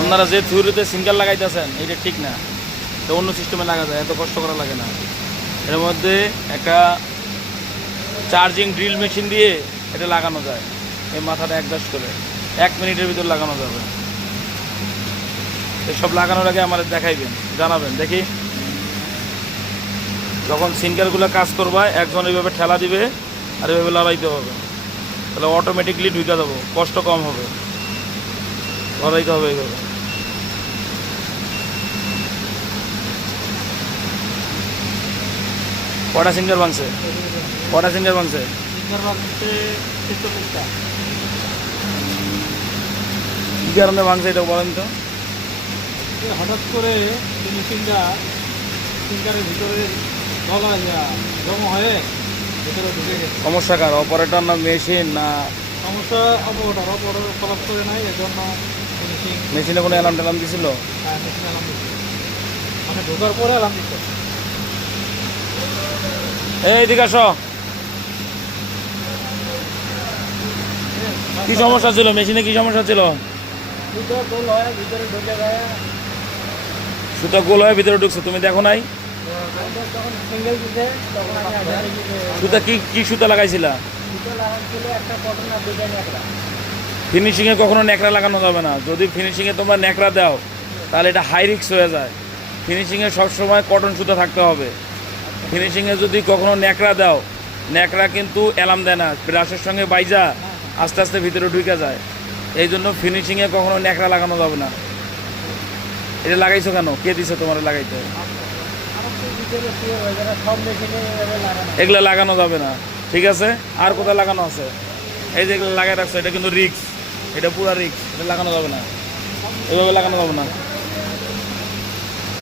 আপনারা যে থিওরিতে সিঙ্গেল লাগাইতেছেন এটা ঠিক না, এটা অন্য সিস্টেমে লাগা যায়, এত কষ্ট করা লাগে না। এর মধ্যে একটা চার্জিং ড্রিল মেশিন দিয়ে এটা লাগানো যায়, এই মাথাটা অ্যাডজাস্ট করে 1 মিনিটের ভিতর লাগানো যাবে। এসব লাগানোর আগে আমাদের দেখাইবেন, জানাবেন। দেখি যখন সিঙ্গারগুলো কাজ করবা একজন এইভাবে ঠেলা দিবে আর এইভাবে লড়াইতে হবে, তাহলে অটোমেটিকলি ঢুকে যাবো, কষ্ট কম হবে। লড়াইতে হবে এইভাবে। কটা সিঙ্গার ভাঙছে? কটা সিঙ্গার ভাঙছে? কি কারণে ভাঙছে এটা বলেন তো? হঠাৎ করে ফিনিশিংটা সিঙ্গারের ভিতরে জমা হয়ে ভিতরে ঢুকে গেছে। সমস্যা কার? অপারেটর না মেশিন না? সমস্যা অপারেটর কলাপ করে নাই, এর জন্য ফিনিশিং। মেশিনে কোনো অ্যালার্ম ট্যালার্ম দিছিল? হ্যাঁ, মেশিন অ্যালার্ম দিচ্ছে, মানে ঢোকার পরে অ্যালার্ম দিচ্ছে। এইদিকে আসো। কি সমস্যা ছিল মেশিনে? কি সমস্যা ছিল? ভিতরে গোল হয়, ভিতরে ঢুকে যায়। সুতা গোল হয়ে ভিতরে ঢুকছে, তুমি দেখো নাই? যখন সিঙ্গেল দিতে তখন আমি সুতা কি কি সুতা লাগাইছিলা? দুটো লাগাচ্ছিল, একটা কটন আর দুটো ন্যাকড়া। ফিনিশিংয়ে কখনো ন্যাকড়া লাগানো যাবে না। যদি ফিনিশিংয়ে তোমরা ন্যাকড়া দাও তাহলে এটা হাই রিস্ক হয়ে যায়। ফিনিশিংয়ে সবসময় কটন সুতা থাকতে হবে। ফিনিশিংয়ে যদি কখনো ন্যাকড়া দাও, ন্যাকড়া কিন্তু অ্যালার্ম দেয় না, ব্রাশের সঙ্গে বাইজা আস্তে আস্তে ভিতরে ঢুকে যায়। এই জন্য ফিনিশিংয়ে কখনো ন্যাকড়া লাগানো যাবে না। এটা লাগাইছো কেন? কে দিছে তোমার লাগাইতে? এগুলো লাগানো যাবে না, ঠিক আছে? আর কোথায় লাগানো আছে? এই যে এগুলো লাগাই রাখছো, এটা কিন্তু রিস্ক, এটা পুরা রিস্ক, এটা লাগানো যাবে না, এভাবে লাগানো যাবে না।